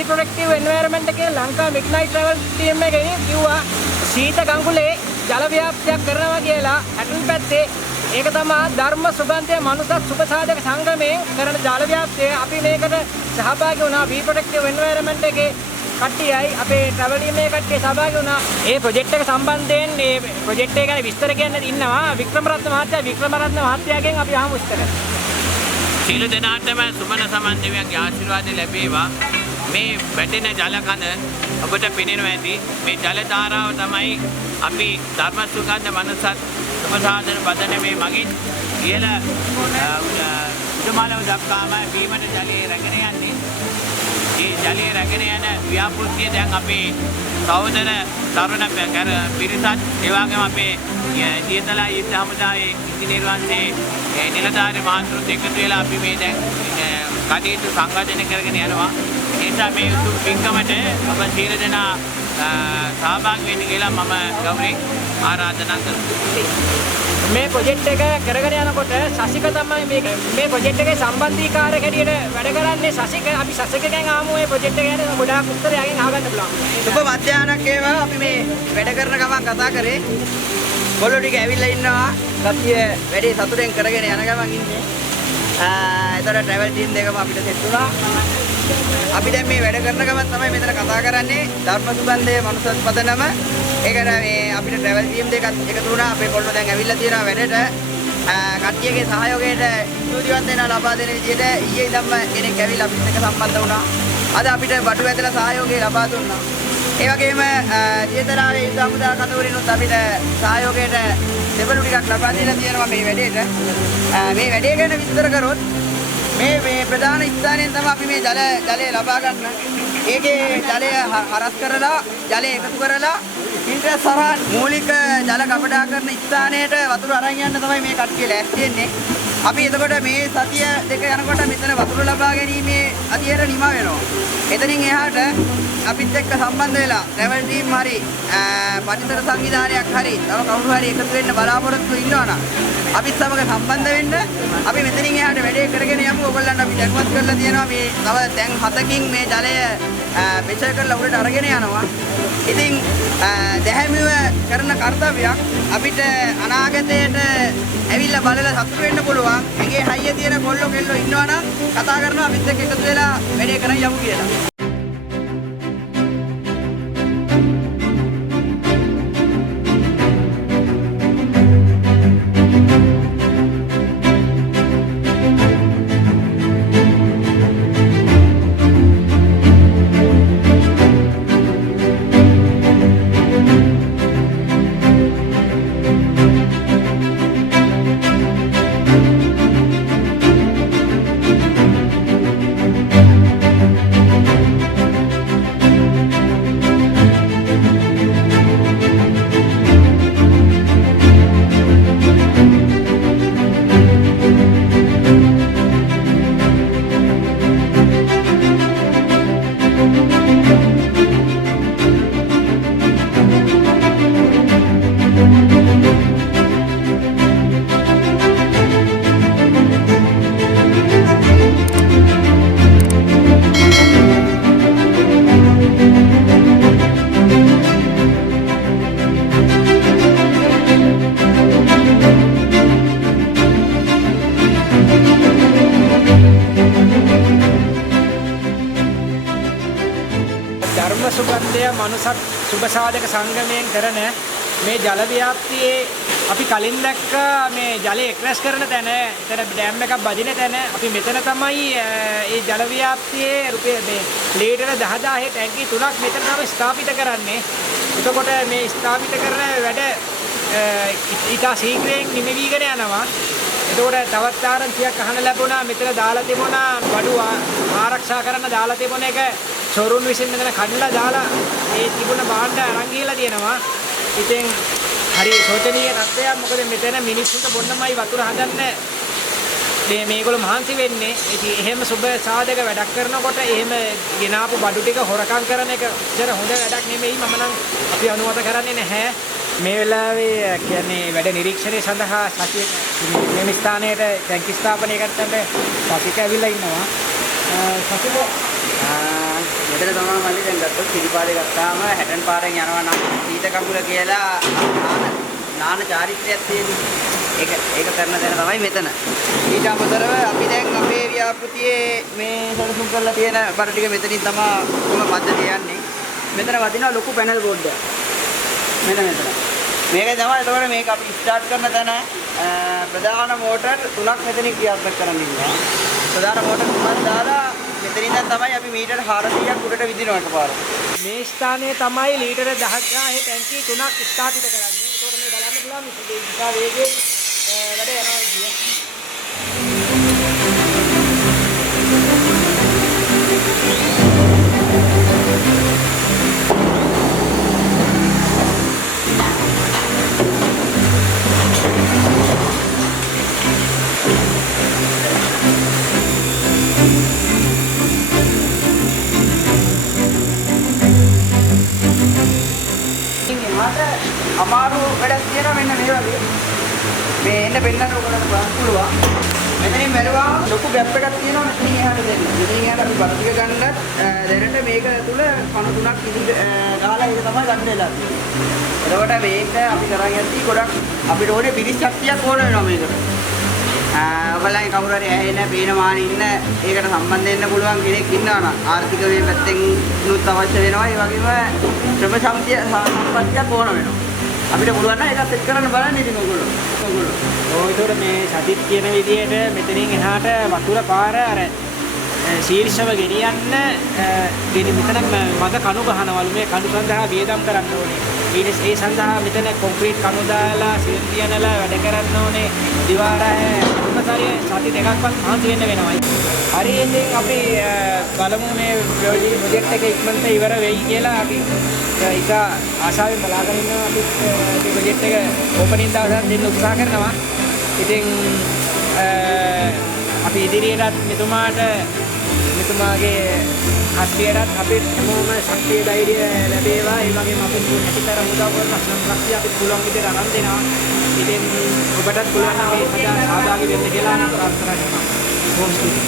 reproductive environment එකේ Lanka midnight travel team එකෙන් කිව්වා සීත ගංගුලේ ජල ව්‍යාප්තියක් කරනවා කියලා හැටන් පැත්තේ ඒක තමයි ධර්ම සුගන්ධය මනුසත් සුබසාධක සංගමයෙන් කරන ජල ව්‍යාප්තිය අපි මේකට සහභාගී වුණා reproductive environment එකේ කට්ටියයි අපේ travel team එකේ කට්ටිය සහභාගී වුණා ඒ ප්‍රොජෙක්ට් එක සම්බන්ධයෙන් මේ ප්‍රොජෙක්ට් එක ගැන විස්තර කියන්න ඉන්නවා වික්‍රමරත්න මහත්තයාගෙන් අපි අහමු විස්තර. සීල දෙනාටම සුමන සමන්දේවියන්ගේ ආශිර්වාද ලැබේවා. මේ වැටෙන ජල කඳ ඔබට පෙනෙනවා ඇති. මේ ජල ධාරාව තමයි අපි ධර්ම සුගන්ධ මනසත් සුබසාධන බදනමේ මගින් ඉහළ උඩමාලව දක්වාම බීමට ජලයේ රැගෙන යන්නේ. මේ ජලයේ රැගෙන යන ව්‍යාපෘතිය දැන් අපේ සහෝදර තරුණ පිරිසත් ඒ වගේම අපේ දියතලා ඊට හමුදායේ ඉංජිනේරු වංශයේ නිලධාරී මහතුරුත් එකතු වෙලා අපි මේ දැන් කටයුතු සංගঠনය කරගෙන යනවා. ඒ නිසා මේ උතුම් පින්කමට ඔබ සියලු දෙනා සහභාගී වෙන්න කියලා මම ගෞරවයෙන් ආරාධනා කරනවා. මේ ප්‍රොජෙක්ට් එක කරගෙන යනකොට සසික තමයි මේ ප්‍රොජෙක්ට් එකේ සම්බන්ධීකාරක හැටියට වැඩ කරන්නේ සසික. අපි සසිකගෙන් ආමු මේ ප්‍රොජෙක්ට් එක ගැන ගොඩාක් උත්තර යකින් අහගන්න පුළුවන්. සුබ මධ්‍යහනක් ඒවා අපි මේ වැඩ කරන ගමන් කතා කරේ. ගොල්ලෝ ටික ඇවිල්ලා ඉන්නවා. කට්ටිය වැඩේ සතුටෙන් කරගෙන යන ගමන් ඉන්නේ. ඒතර ට්‍රැවල් ටීම් දෙකම අපිට සෙට් වුණා. අපි දැන් මේ වැඩ කරන ගමන් තමයි මෙතන කතා කරන්නේ ධර්ම සුගන්ධයේ මනුසත් පදනම. ඒකට මේ අපිට ට්‍රැවල් ටීම් දෙකක් එකතු වුණා. අපේ ගොල්ලෝ දැන් ඇවිල්ලා තියෙනවා වැඩට. කට්ටියගේ සහයෝගයට ස්තුතිවන්ත වෙනවා ලබා දෙන විදිහට ඊයේ ඉඳන්ම කෙනෙක් ඇවිල්ලා අපිත් එක්ක සම්බන්ධ වුණා. අද අපිට බඩු වැදලා සහයෝගය ලබා දුන්නා. ඒ වගේම ජීතලාවේ යුද හමුදා කඳවුරිනුත් අපිට සහයෝගයට දෙබළු ටිකක් ලබා දීලා තියෙනවා මේ වැඩේට. මේ වැඩේ ගැන විස්තර කරොත් මේ ප්‍රධාන ස්ථානයෙන් තමයි අපි මේ ජලය ලබා ගන්න. ඒකේ ජලය හරස් කරලා ජලය එකතු කරලා ෆිල්ටර් සරහන් මූලික ජල කපඩා කරන ස්ථානයට වතුර අරන් යන්න තමයි මේ කට්ටිය ලෑස්ති වෙන්නේ. අපි එතකොට මේ සතිය දෙක යනකොට මෙතන වතුර ලබා ගැනීමේ අධියර නිම වෙනවා. එතනින් එහාට අපිත් එක්ක සම්බන්ධ වෙලා ට්‍රැවල් ටීම් හරි පරිසර සංවිධානයක් හරි තව කවුරු හරි එකතු වෙන්න බලාපොරොත්තු ඉන්නවනම් අපිත් සමග සම්බන්ධ වෙන්න. අපි මෙතනින් එහාට වැඩේ කරගෙන යමු. ඔයගොල්ලන් අපි දැක්වත් කරලා තියෙනවා මේ තව දැන් 7කින් මේ ජලය මෙච්චර කරලා උඩට අරගෙන යනවා. ඉතින් දැහැමිව කරන කාර්යයක් අපිට අනාගතයට ඇවිල්ලා බලලා සතුටු වෙන්න පුළුවන්. ඇගේ හයිය තියෙන කොල්ලෝ කෙල්ලෝ ඉන්නවනම් කතා කරනවා අපිත් එක්ක එකතු වෙලා වැඩේ කරන් යමු කියලා. සුගන්ධය මනුසත් සුබසාධක සංගමයෙන් කරන මේ ජල ව්‍යාප්තියේ අපි කලින් දැක්ක මේ ජලය එක්රැස් කරන තැන එතන ඩෑම් එකක් බදින තැන අපි මෙතන තමයි මේ ජල ව්‍යාප්තියේ රුපියල් මේ ලීටර 10000 ටැංකි 3ක් මෙතන තමයි ස්ථාපිත කරන්නේ. එතකොට මේ ස්ථාපිත කරන වැඩ ඊට ශීඝ්‍රයෙන් නිමවීගෙන යනවා. එතකොට තවත් ආරංචියක් අහන්න ලැබුණා මෙතන දාලා තිබුණා බඩු ආරක්ෂා කරන්න දාලා තිබුණ එක චොරුන් විසින් මෙතන කඩලා දාලා ඒ තිබුණ භාණ්ඩ අරන් ගිහලා තියෙනවා. ඉතින් හරි සෝචනීය තත්ත්වයක්. මොකද මෙතන මිනිස්සුන්ට බොන්නමයි වතුර හදන්න මේගොල්ලෝ මහන්සි වෙන්නේ. ඉතින් එහෙම සුබ සාධක වැඩක් කරනකොට එහෙම ගෙනාපු බඩු ටික හොරකම් කරන එක ඉතර හොඳ වැඩක් නෙමෙයි. මම නම් අපි අනුමත කරන්නේ නැහැ. මේ වෙලාවේ කියන්නේ වැඩ නිරීක්ෂණය සඳහා සතිය මේ ස්ථානයේ ටැංකි ස්ථාපනය කරන්න සතික ඇවිල්ලා ඉන්නවා. සතික මෙතන තමයි මල්ලි දැන් ගත්තොත් පිළිපාරේ ගත්තාම 60 පාරෙන් යනවා නම් සීත කකුල කියලා නාන චාරිත්‍රයක් තියෙනවා. ඒක කරන තැන තමයි මෙතන. ඊට අමතරව අපි දැන් අපේ ව්‍යාපෘතියේ මේ සැලසුම් කරලා තියෙන බඩ ටික මෙතනින් තමයි කොහොම පද්ධතිය යන්නේ. මෙතන වදිනවා ලොකු පැනල් බෝඩ් එකක්. මෙතන. මේකයි තමයි එතකොට මේක අපි ස්ටාර්ට් කරන තැන ප්‍රධාන මෝටර් තුනක් මෙතනින් ක්‍රියාත්මක කරන්න ඉන්නවා. ප්‍රධාන මෝටර් තුනක් දාලා මෙතනින් දැන් තමයි අපි මීටර් 400ක් උඩට විදිනවා එකපාරට. මේ ස්ථානයේ තමයි ලීටර 10ක් ගානේ ටැංකි තුනක් ස්ථාපිත කරන්නේ. ඒකෝර මේ බලන්න පුළුවන් මේ දිශා වේගයේ වැඩ යනවා කියන්නේ. අමාරු වැඩක් තියෙනවා මෙන්න මේ වගේ. මේ එන්න පෙන්නන්න උගලට පුළුවන්. මෙතනින් බැලුවා ලොකු ගැප් එකක් තියෙනවා මෙතනින් එහාට දෙන්න. මෙතනින් එහාට අපි බස් ටික ගන්නත් දැනට මේක තුල කණු තුනක් ඉදි ගහලා ඒක තමයි ගන්න වෙලා තියෙන්නේ. එතකොට මේක අපි කරන් යද්දී ගොඩක් අපිට ඕනේ පිරිස් ශක්තියක් ඕන වෙනවා මේකට. ඔයගොල්ලන්ගේ කවුරු හරි ඇහෙන පේන මාන ඉන්න ඒකට සම්බන්ධ වෙන්න පුළුවන් කෙනෙක් ඉන්නවා නම් ආර්ථික වේ පැත්තෙන් උනුත් අවශ්‍ය වෙනවා. ඒ වගේම ශ්‍රම සම්පත්තියක් ඕන වෙනවා. අපිට පුළුවන් නම් ඒකත් එක්ක කරන්න බලන්න ඉතින් ඔයගොල්ලෝ. ඒතකොට මේ සතිත් කියන විදිහට මෙතනින් එහාට වතුර පාර අර ශීර්ෂව ගෙනියන්න මෙතන මද කණු ගහනවලු. මේ කණු සඳහා වියදම් කරන්න ඕනේ. ඒ සඳහා මෙතන කොන්ක්‍රීට් කණු දාලා සිල් තියනලා වැඩ කරන්න ඕනේ. දිවාරය අනුකතරයේ සති දෙකක්වත් මහන්සි වෙන්න වෙනවයි. හරි ඉතින් අපි බලමු මේ ප්‍රොජෙක්ට් එක ඉක්මනට ඉවර වෙයි කියලා අපි ඒක ආශාවෙන් බලාගෙන ඉන්නවා. අපි මේ ප්‍රොජෙක්ට් එක ඕපනින් දවසක් දෙන්න උත්සාහ කරනවා. ඉතින් අපි ඉදිරියටත් මෙතුමාගේ හස්තියටත් අපිට හැමෝම ශක්තිය ධෛර්යය ලැබේවා. ඒ වගේම අපිට හැකිතර උදව් කරන ශක්තිය අපිට පුළුවන් විදිහට අරන් දෙනවා. ඉතින් ඔබටත් පුළුවන් නම් මේ සදා සහභාගී වෙන්න කියලා ප්‍රාර්ථනා කරනවා. බොහොම ස්තුතියි.